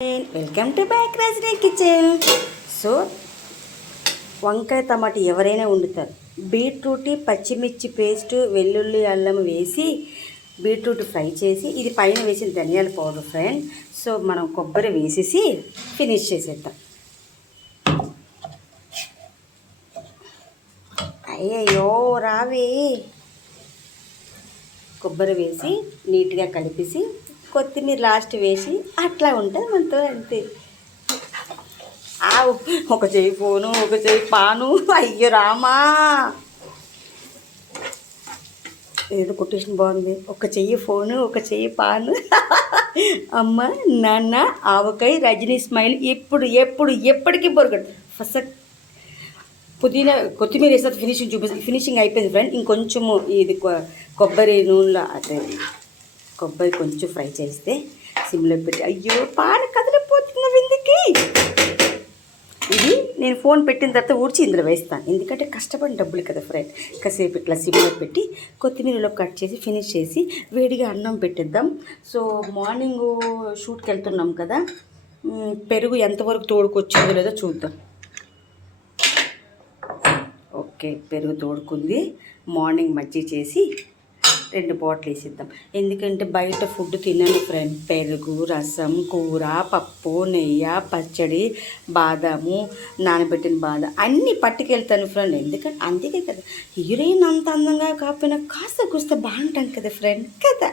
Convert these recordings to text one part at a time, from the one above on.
Welcome to back Rajini kitchen. So వంకాయ టమాటా ఎవరైనా వండుతారు. బీట్రూట్ పచ్చిమిర్చి పేస్ట్ వెల్లుల్లి అల్లం వేసి బీట్రూట్ ఫ్రై చేసి ఇది పైన వేసిన ధనియాల పౌడర్ ఫ్రెండ్. సో మనం కొబ్బరి వేసేసి ఫినిష్ చేసేద్దాం. అయ్యయ్యో రావే. కొబ్బరి వేసి నీట్గా కలిపేసి కొత్తిమీర లాస్ట్ వేసి అట్లా ఉంటుంది మనతో, అంతే. ఒక చెయ్యి ఫోను, ఒక చెయ్యి పాను. అయ్యో రామా, ఏదో కొటేషన్ బాగుంది. ఒక చెయ్యి ఫోను, ఒక చెయ్యి పాను. అమ్మ నాన్న ఆవకాయ రజనీ స్మైల్. ఇప్పుడు ఎప్పుడు ఎప్పటికీ బొరగడు. ఫస్ట్ పుదీనా కొత్తిమీర వేస్తే ఫినిషింగ్ చూపిస్తుంది. ఫినిషింగ్ అయిపోయింది ఫ్రెండ్. ఇంకొంచెము ఇది కొబ్బరి నూనెలో అదే కొబ్బరి కొంచెం ఫ్రై చేస్తే సిమ్లో పెట్టి. అయ్యో పాన కదిలిపోతున్న విందుకి. ఇది నేను ఫోన్ పెట్టిన తర్వాత ఊడ్చి ఇందులో వేస్తాను, ఎందుకంటే కష్టపడిన డబ్బులు కదా ఫ్రెండ్. కాసేపు ఇట్లా సిమ్లో పెట్టి కొత్తిమీరలో కట్ చేసి ఫినిష్ చేసి వేడిగా అన్నం పెట్టిద్దాం. సో మార్నింగ్ షూట్కి వెళ్తున్నాం కదా, పెరుగు ఎంతవరకు తోడుకొచ్చిందో లేదో చూద్దాం. ఓకే, పెరుగు తోడుకుంది. మార్నింగ్ మజ్జిగ చేసి 2 బాటిల్ వేసిద్దాం. ఎందుకంటే బయట ఫుడ్ తిన్నాను ఫ్రెండ్. పెరుగు, రసం, కూర, పప్పు, నెయ్యి, పచ్చడి, బాదాము, నానబెట్టిన బాదం అన్నీ పట్టుకెళ్తాను ఫ్రెండ్. ఎందుకంటే అందుకే కదా హీరోయిన్ అంత అందంగా కాకపోయినా కాస్త కూస్త బాగుంటాను కదా ఫ్రెండ్, కదా.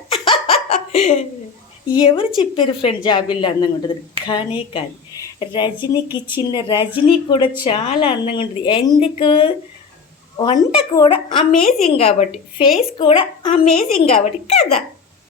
ఎవరు చెప్పారు ఫ్రెండ్ జాబిల్లో అందంగా ఉంటుంది? కానీ కాదు, రజనీకి చిన్న రజనీ కూడా చాలా అందంగా ఉంటుంది. ఎందుకు? వంట కూడా అమేజింగ్ కాబట్టి, ఫేస్ కూడా అమేజింగ్ కాబట్టి, కదా.